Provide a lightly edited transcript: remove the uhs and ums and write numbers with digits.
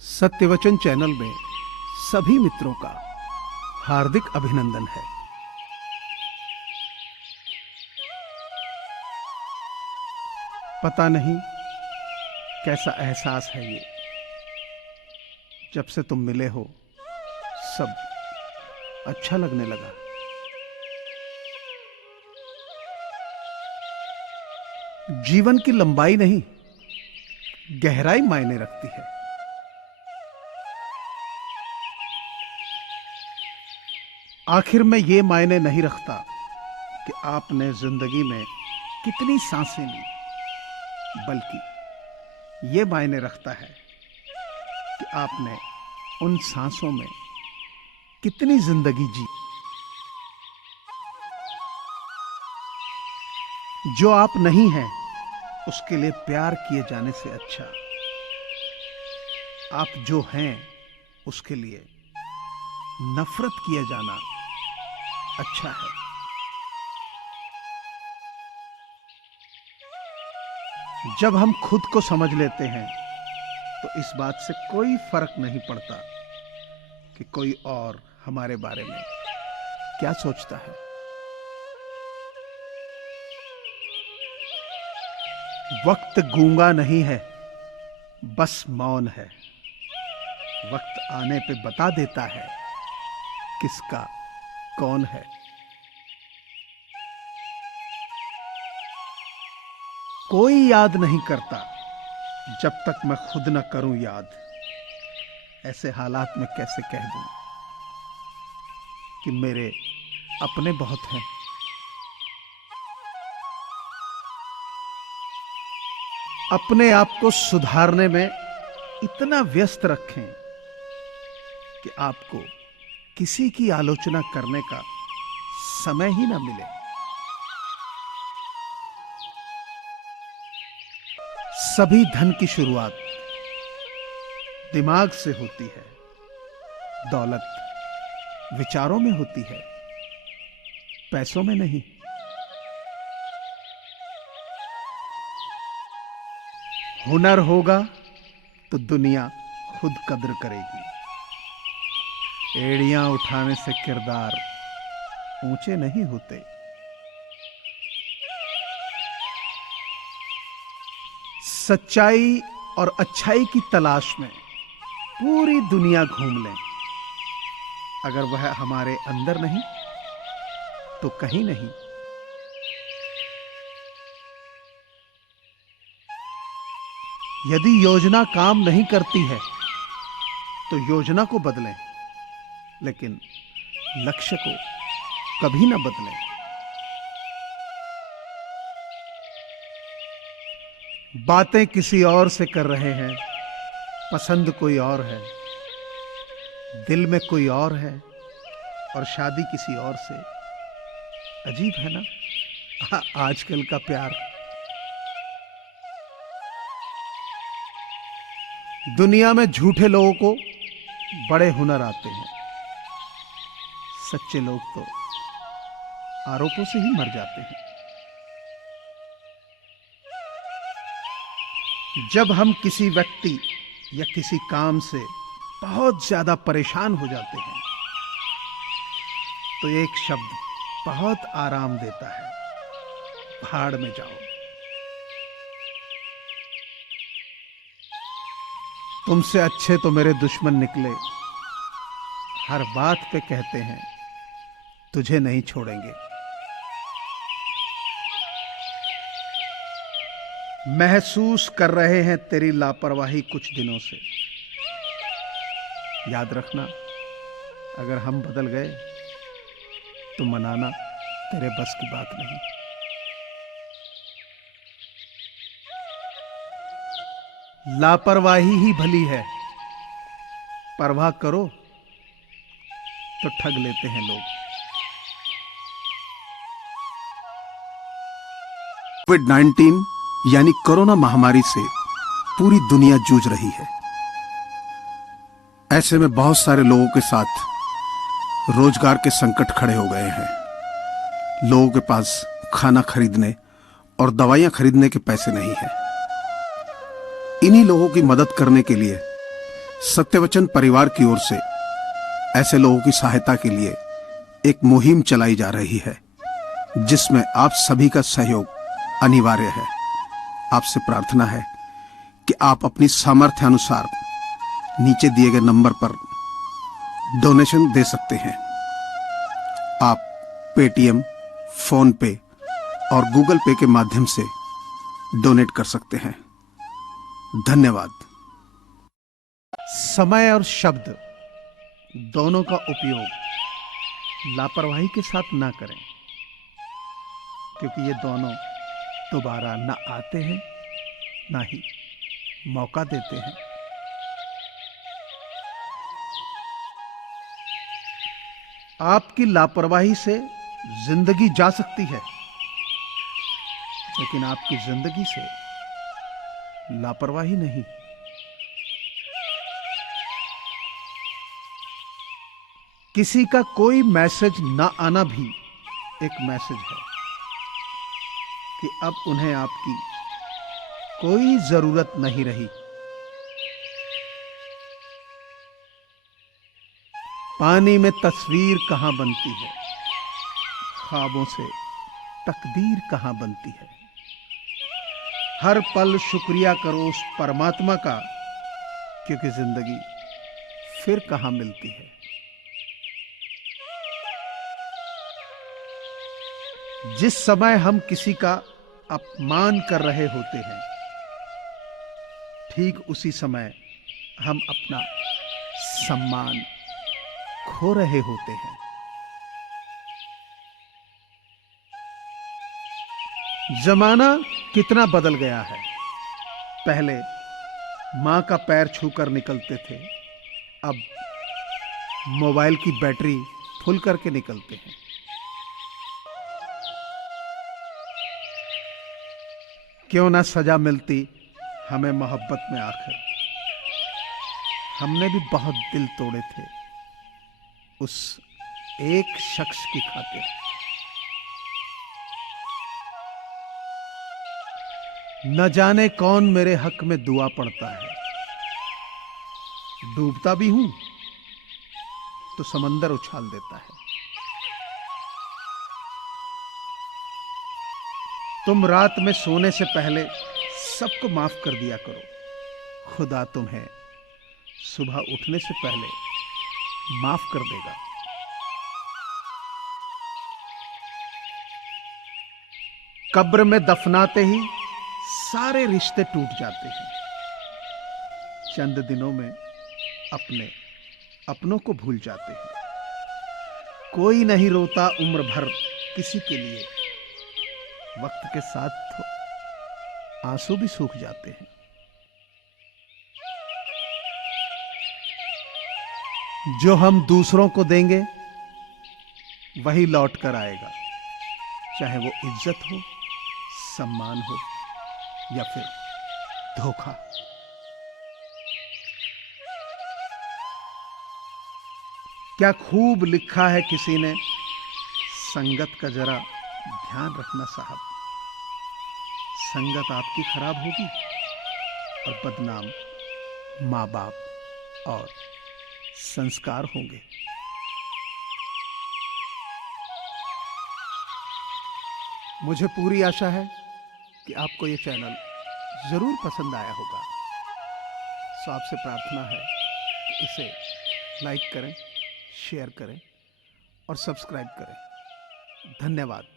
सत्यवचन channel में सभी मित्रों का हार्दिक अभिनंदन है। पता नहीं कैसा एहसास है ये, जब से तुम मिले हो सब अच्छा लगने लगा। जीवन की लंबाई नहीं, गहराई मायने रखती है। आखिर में ये मायने नहीं रखता कि आपने जिंदगी में कितनी सांसें ली, बल्कि ये मायने रखता है कि आपने उन सांसों में कितनी जिंदगी जी। जो आप नहीं हैं उसके लिए प्यार किए जाने से अच्छा आप जो हैं उसके लिए नफरत किया जाना अच्छा है। जब हम खुद को समझ लेते हैं तो इस बात से कोई फर्क नहीं पड़ता कि कोई और हमारे बारे में क्या सोचता है। वक्त गूंगा नहीं है, बस मौन है। वक्त आने पे बता देता है किसका कौन है। कोई याद नहीं करता जब तक मैं खुद न करूं याद। ऐसे हालात में कैसे कह दूं कि मेरे अपने बहुत हैं। अपने आप को सुधारने में इतना व्यस्त रखें कि आपको किसी की आलोचना करने का समय ही ना मिले। सभी धन की शुरुआत दिमाग से होती है, दौलत विचारों में होती है, पैसों में नहीं। हुनर होगा तो दुनिया खुद कद्र करेगी। एड़ियां उठाने से किरदार ऊंचे नहीं होते। सच्चाई और अच्छाई की तलाश में पूरी दुनिया घूम लें, अगर वह हमारे अंदर नहीं तो कहीं नहीं। यदि योजना काम नहीं करती है तो योजना को बदलें, लेकिन लक्ष्य को कभी ना बदलें। बातें किसी और से कर रहे हैं, पसंद कोई और है, दिल में कोई और है और शादी किसी और से। अजीब है ना आजकल का प्यार। दुनिया में झूठे लोगों को बड़े हुनर आते हैं, सच्चे लोग तो आरोपों से ही मर जाते हैं। जब हम किसी व्यक्ति या किसी काम से बहुत ज्यादा परेशान हो जाते हैं तो एक शब्द बहुत आराम देता है, भाड़ में जाओ। तुमसे अच्छे तो मेरे दुश्मन निकले, हर बात पे कहते हैं तुझे नहीं छोड़ेंगे। महसूस कर रहे हैं तेरी लापरवाही कुछ दिनों से। याद रखना, अगर हम बदल गए तो मनाना तेरे बस की बात नहीं। लापरवाही ही भली है, परवाह करो तो ठग लेते हैं लोग। कोविड-19 यानी कोरोना महामारी से पूरी दुनिया जूझ रही है। ऐसे में बहुत सारे लोगों के साथ रोजगार के संकट खड़े हो गए हैं। लोगों के पास खाना खरीदने और दवाइयां खरीदने के पैसे नहीं हैं। इन्हीं लोगों की मदद करने के लिए सत्यवचन परिवार की ओर से ऐसे लोगों की सहायता के लिए एक मुहिम चलाई जा रही है, जिसमें आप सभी का सहयोग अनिवार्य है। आपसे प्रार्थना है कि आप अपनी सामर्थ्य अनुसार नीचे दिए गए नंबर पर डोनेशन दे सकते हैं। आप पेटीएम, फोन पे और गूगल पे के माध्यम से डोनेट कर सकते हैं। धन्यवाद। समय और शब्द दोनों का उपयोग लापरवाही के साथ ना करें, क्योंकि ये दोनों दोबारा ना आते हैं, ना ही मौका देते हैं। आपकी लापरवाही से जिंदगी जा सकती है, लेकिन आपकी जिंदगी से लापरवाही नहीं। किसी का कोई मैसेज ना आना भी एक मैसेज है कि अब उन्हें आपकी कोई जरूरत नहीं रही। पानी में तस्वीर कहां बनती है, ख्वाबों से तकदीर कहां बनती है। हर पल शुक्रिया करो उस परमात्मा का, क्योंकि जिंदगी फिर कहां मिलती है। जिस समय हम किसी का अपमान कर रहे होते हैं, ठीक उसी समय हम अपना सम्मान खो रहे होते हैं। जमाना कितना बदल गया है। पहले मां का पैर छूकर निकलते थे, अब मोबाइल की बैटरी फुल करके निकलते हैं। क्यों ना सजा मिलती हमें मोहब्बत में आखिर। हमने भी बहुत दिल तोड़े थे उस एक शख्स की खातिर। न जाने कौन मेरे हक में दुआ पड़ता है। डूबता भी हूं तो समंदर उछाल देता है। तुम रात में सोने से पहले सबको माफ कर दिया करो। खुदा तुम्हें सुबह उठने से पहले माफ कर देगा। कब्र में दफनाते ही सारे रिश्ते टूट जाते हैं। चंद दिनों में अपने अपनों को भूल जाते हैं। कोई नहीं रोता उम्र भर किसी के लिए। वक्त के साथ तो आंसू भी सूख जाते हैं। जो हम दूसरों को देंगे वही लौट कर आएगा, चाहे वो इज्जत हो, सम्मान हो या फिर धोखा। क्या खूब लिखा है किसी ने, संगत का जरा ध्यान रखना साहब। संगत आपकी खराब होगी और बदनाम माँ बाप और संस्कार होंगे। मुझे पूरी आशा है कि आपको ये चैनल जरूर पसंद आया होगा। सो आपसे प्रार्थना है कि इसे लाइक करें, शेयर करें और सब्सक्राइब करें। धन्यवाद।